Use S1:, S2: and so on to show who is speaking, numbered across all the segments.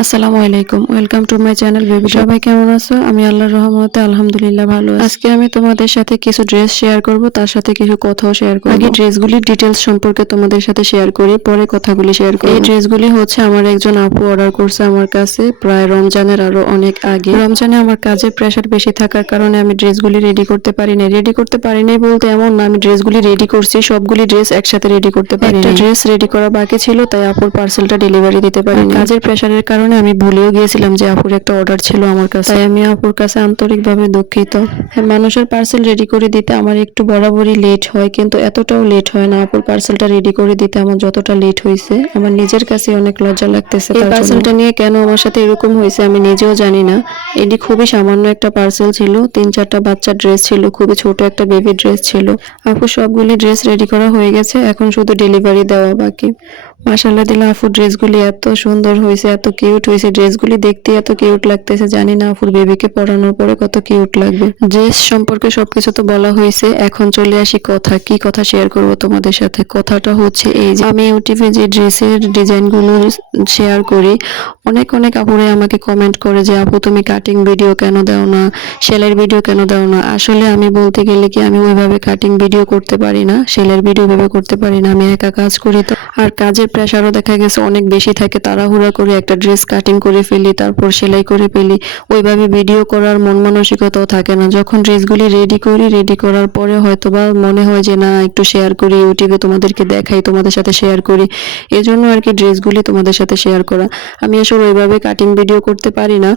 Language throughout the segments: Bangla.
S1: আসসালামু আলাইকুম। Welcome to my channel baby সবাই কেমন আছো? আমি আল্লাহর রহমতে আলহামদুলিল্লাহ ভালো। আজকে আমি তোমাদের সাথে কিছু ড্রেস শেয়ার করব, তার সাথে কিছু কথাও শেয়ার করব। আগে ড্রেসগুলির ডিটেলস সম্পর্কে তোমাদের সাথে শেয়ার করি, পরে কথাগুলি শেয়ার করি এই ড্রেসগুলি হচ্ছে আমার একজন আপু অর্ডার করছে আমার কাছে, প্রায় রমজানের আরও অনেক আগে। রমজানে আমার কাজের প্রেশার বেশি থাকার কারণে আমি ড্রেসগুলি রেডি করতে পারি না রেডি করতে পারি নাই বলতে এমন না, আমি ড্রেসগুলি রেডি করছি, সবগুলি ড্রেস একসাথে রেডি করতে পারি ড্রেস রেডি করা বাকি ছিল, তাই আপুর পার্সেলটা ডেলিভারি দিতে পারি কাজের প্রেশারের কারণে আমি ভুলেও গিয়েছিলাম যে আপুর একটা অর্ডার ছিল আমার কাছে। তাই আমি আপুর কাছে আন্তরিকভাবে দুঃখিত। হ্যাঁ, মানুষের পার্সেল রেডি করে দিতে আমার একটু বরাবরই লেট হয় কিন্তু এতটাও লেট হয় না আপুর পার্সেলটা রেডি করে দিতে আমার যতটা লেট হয়েছে। আমার নিজের কাছে অনেক লজ্জা লাগতেছে এই পার্সেলটা নিয়ে কেন আমার সাথে এরকম হয়েছে আমি নিজেও জানি না। এটি খুবই সামান্য একটা পার্সেল ছিল তিন চারটা বাচ্চার ড্রেস ছিল খুবই ছোট একটা বেবি ড্রেস ছিল। আপু সবগুলি ড্রেস রেডি করা হয়ে গেছে এখন শুধু ডেলিভারি দেওয়া বাকি। মাসাল্লাহ দিলা আপুর ড্রেসগুলি এত সুন্দর হয়েছে, এত কিউট হয়েছে। ড্রেসগুলি দেখতে এত কিউট লাগতেছে, জানি না আপুর বেবিকে পরানোর পরে কত কিউট লাগবে। ড্রেস সম্পর্কে সবকিছু তো বলা হয়েছে, এখন চলে আসি কথা, কি কথা শেয়ার করব তোমাদের সাথে? কথাটা হচ্ছে এই যে, আমি ইউটিউবে যে ড্রেসের ডিজাইনগুলো শেয়ার করি, অনেক অনেক আপুরে আমাকে কমেন্ট করে যে, আপু, তুমি কাটিং ভিডিও কেন দাও না? সেলের ভিডিও কেন দাও না? আসলে আমি বলতে গেলে কি, আমি ওইভাবে কাটিং ভিডিও করতে পারি না, সেলের ভিডিও ভেবে করতে পারি না, আমি একা কাজ করি তো। আর কাজের প্রেশারও দেখা গেছে, অনেক বেশি থাকে। তাড়াহুড়া করে একটা ড্রেস কাটিং করে ফেলি, তারপর সেলাই করে ফেলি। ওইভাবে ভিডিও করার মন মানসিকতাও থাকে না। যখন ড্রেসগুলি রেডি করি রেডি করার পরে হয়তো বা মনে হয় যে, না, একটু শেয়ার করি ইউটিউবে তোমাদেরকে দেখাই, তোমাদের সাথে শেয়ার করি। এজন্য আর কি ড্রেসগুলি তোমাদের সাথে শেয়ার করা। আমি আসলে ওইভাবে কাটিং ভিডিও করতে পারি না,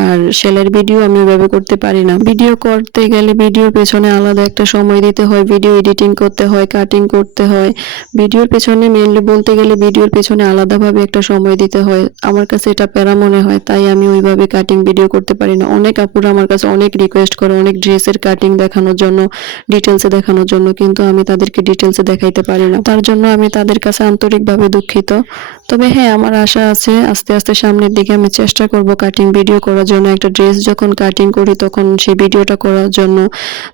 S1: আর সেলের ভিডিও আমি ওইভাবে করতে পারি না। ভিডিও করতে গেলে ভিডিওর পেছনে আলাদা একটা সময় দিতে হয়। ভিডিও এডিটিং করতে হয় কাটিং করতে হয়। ভিডিওর পেছনে মেনলি বলতে গেলে ভিডিওর পেছনে আলাদাভাবে একটা সময় দিতে হয়। আমার কাছে এটা প্যারা মনে হয়, তাই আমি ওইভাবে কাটিং ভিডিও করতে পারি না। অনেক আপুরা আমার কাছে অনেক রিকোয়েস্ট করে, অনেক ড্রেসের কাটিং দেখানোর জন্য ডিটেলসে দেখানোর জন্য, কিন্তু আমি তাদেরকে ডিটেলসে দেখাইতে পারি না। তার জন্য আমি তাদের কাছে আন্তরিকভাবে দুঃখিত। তবে হ্যাঁ আমার আশা আছে, আস্তে আস্তে সামনের দিকে আমি চেষ্টা করব কাটিং ভিডিও করার জন্য। একটা ড্রেস যখন কাটিং করি, তখন সেই ভিডিওটা করার জন্য,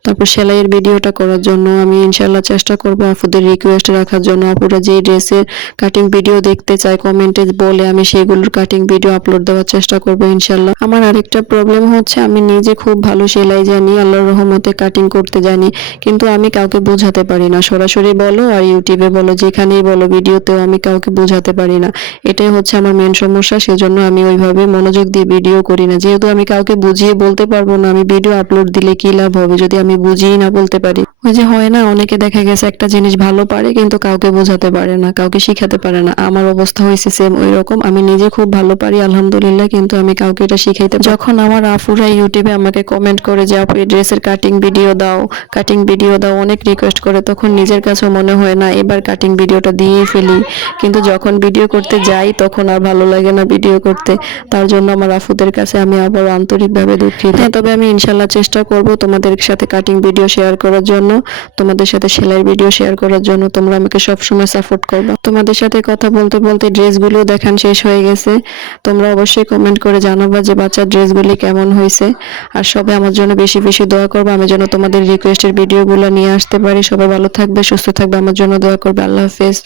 S1: তারপর সেলাইয়ের ভিডিওটা করার জন্য আমি ইনশাল্লাহ চেষ্টা করব আপুদের রিকোয়েস্ট রাখার জন্য। আপুরা যে ড্রেসের কাটিং ভিডিও দেখতে চায় কমেন্টে বলে আমি সেগুলোর কাটিং ভিডিও আপলোড দেওয়ার চেষ্টা করব ইনশাল্লাহ। আমার আরেকটা প্রবলেম হচ্ছে, আমি নিজে খুব ভালো সেলাই জানি, আল্লাহর রহমতে কাটিং করতে জানি, কিন্তু আমি কাউকে বোঝাতে পারি না। সরাসরি বলো আর ইউটিউবে বলো, যেখানেই বলো ভিডিওতেও আমি কাউকে বোঝাতে পারি না। এটাই হচ্ছে আমার মেন সমস্যা, সেজন্য আমি ওইভাবে মনোযোগ দিয়ে ভিডিও করি না। যেহেতু আমি কাউকে বুঝিয়ে বলতে পারব না, আমি ভিডিও আপলোড দিলে কি লাভ হবে? যদি আমি বুঝিয়ে না বলতে পারি। ওই যে হয় না, অনেকে দেখা গেছে একটা জিনিস ভালো পারে কিন্তু কাউকে বোঝাতে পারে না, কাউকে শিখাতে পারে না। আমার অবস্থা হয়েছে সেম ওই রকম আমি নিজে খুব ভালো পারি, আলহামদুলিল্লাহ, কিন্তু আমি কাউকে এটা শিখাইতে যখন আমার আফুরা ইউটিউবে আমাকে কমেন্ট করে যে, আপু ড্রেসের কাটিং ভিডিও দাও কাটিং ভিডিও দাও, অনেক রিকোয়েস্ট করে, তখন নিজের কাছেও মনে হয় না, এবার কাটিং ভিডিওটা দিয়েই ফেলি। কিন্তু যখন ভিডিও করতে যাই, তখন আর ভালো লাগে না ভিডিও করতে। তার জন্য আমার আফুদের কাছে আমি আবার আন্তরিকভাবে দুঃখিত। হ্যাঁ তবে আমি ইনশাল্লাহ চেষ্টা করব তোমাদের সাথে কাটিং ভিডিও শেয়ার করার জন্য। তোমাদের সাথে সেলাই ভিডিও শেয়ার করার জন্য তোমরা আমাকে সবসময় সাপোর্ট করবে। তোমাদের সাথে কথা বলতে বলতে ড্রেসগুলো দেখান শেষ হয়ে গেছে। তোমরা অবশ্যই কমেন্ট করে জানাবা যে বাচ্চার ড্রেসগুলি কেমন হয়েছে। আর সবাই আমার জন্য বেশি বেশি দোয়া করবে। আমি যেন তোমাদের রিকোয়েস্টের ভিডিওগুলো নিয়ে আসতে পারি। সবাই ভালো থাকবে, সুস্থ থাকবে। আমার জন্য দোয়া করবে। আল্লাহ হাফেজ।